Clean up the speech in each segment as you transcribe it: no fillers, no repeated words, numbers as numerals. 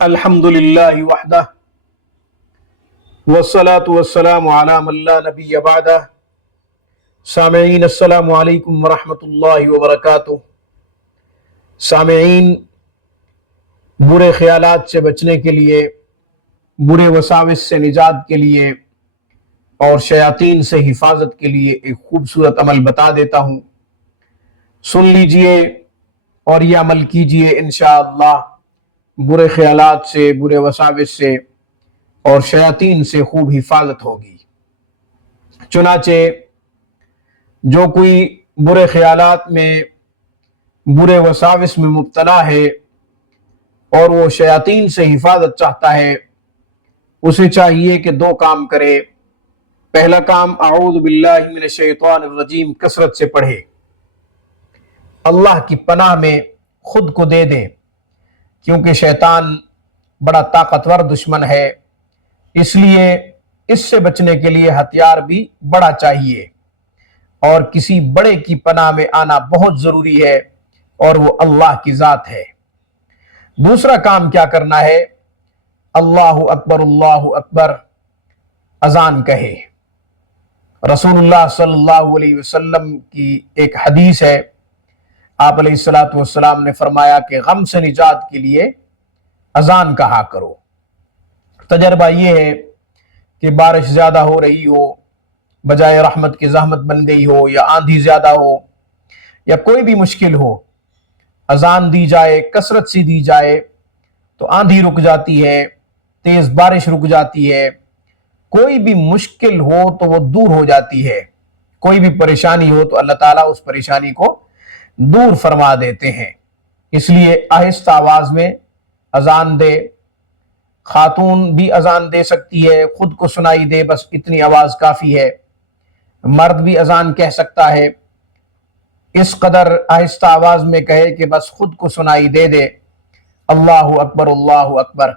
الحمدللہ وحدہ والصلاة والسلام علی من لا نبی بعدہ۔ سامعین السلام علیکم ورحمۃ اللہ وبرکاتہ۔ سامعین، برے خیالات سے بچنے کے لیے، برے وساوس سے نجات کے لیے اور شیاطین سے حفاظت کے لیے ایک خوبصورت عمل بتا دیتا ہوں، سن لیجئے اور یہ عمل کیجئے، انشاءاللہ برے خیالات سے، برے وساوس سے اور شیاطین سے خوب حفاظت ہوگی۔ چنانچہ جو کوئی برے خیالات میں، برے وساوس میں مبتلا ہے اور وہ شیاطین سے حفاظت چاہتا ہے، اسے چاہیے کہ دو کام کرے۔ پہلا کام، اعوذ باللہ من الشیطان الرجیم کثرت سے پڑھے، اللہ کی پناہ میں خود کو دے دے، کیونکہ شیطان بڑا طاقتور دشمن ہے، اس لیے اس سے بچنے کے لیے ہتھیار بھی بڑا چاہیے اور کسی بڑے کی پناہ میں آنا بہت ضروری ہے، اور وہ اللہ کی ذات ہے۔ دوسرا کام کیا کرنا ہے؟ اللہ اکبر اذان کہے۔ رسول اللہ صلی اللہ علیہ وسلم کی ایک حدیث ہے، آپ علیہ السلام نے فرمایا کہ غم سے نجات کے لیے اذان کہا کرو۔ تجربہ یہ ہے کہ بارش زیادہ ہو رہی ہو، بجائے رحمت کی زحمت بن گئی ہو، یا آندھی زیادہ ہو، یا کوئی بھی مشکل ہو، اذان دی جائے، کثرت سے دی جائے تو آندھی رک جاتی ہے، تیز بارش رک جاتی ہے، کوئی بھی مشکل ہو تو وہ دور ہو جاتی ہے، کوئی بھی پریشانی ہو تو اللہ تعالیٰ اس پریشانی کو دور فرما دیتے ہیں۔ اس لیے آہستہ آواز میں اذان دے، خاتون بھی اذان دے سکتی ہے، خود کو سنائی دے، بس اتنی آواز کافی ہے۔ مرد بھی اذان کہہ سکتا ہے، اس قدر آہستہ آواز میں کہے کہ بس خود کو سنائی دے دے، اللہ اکبر اللہ اکبر۔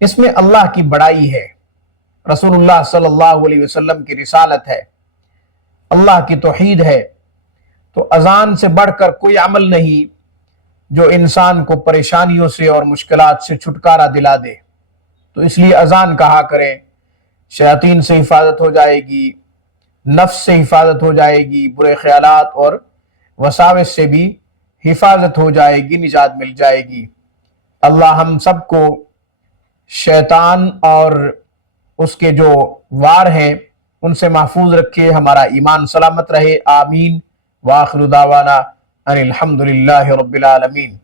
اس میں اللہ کی بڑائی ہے، رسول اللہ صلی اللہ علیہ وسلم کی رسالت ہے، اللہ کی توحید ہے۔ تو اذان سے بڑھ کر کوئی عمل نہیں جو انسان کو پریشانیوں سے اور مشکلات سے چھٹکارا دلا دے، تو اس لیے اذان کہا کریں۔ شیاطین سے حفاظت ہو جائے گی، نفس سے حفاظت ہو جائے گی، برے خیالات اور وساوس سے بھی حفاظت ہو جائے گی، نجات مل جائے گی۔ اللہ ہم سب کو شیطان اور اس کے جو وار ہیں ان سے محفوظ رکھے، ہمارا ایمان سلامت رہے، آمین۔ وآخر دعوانا ان الحمدللہ رب العالمین۔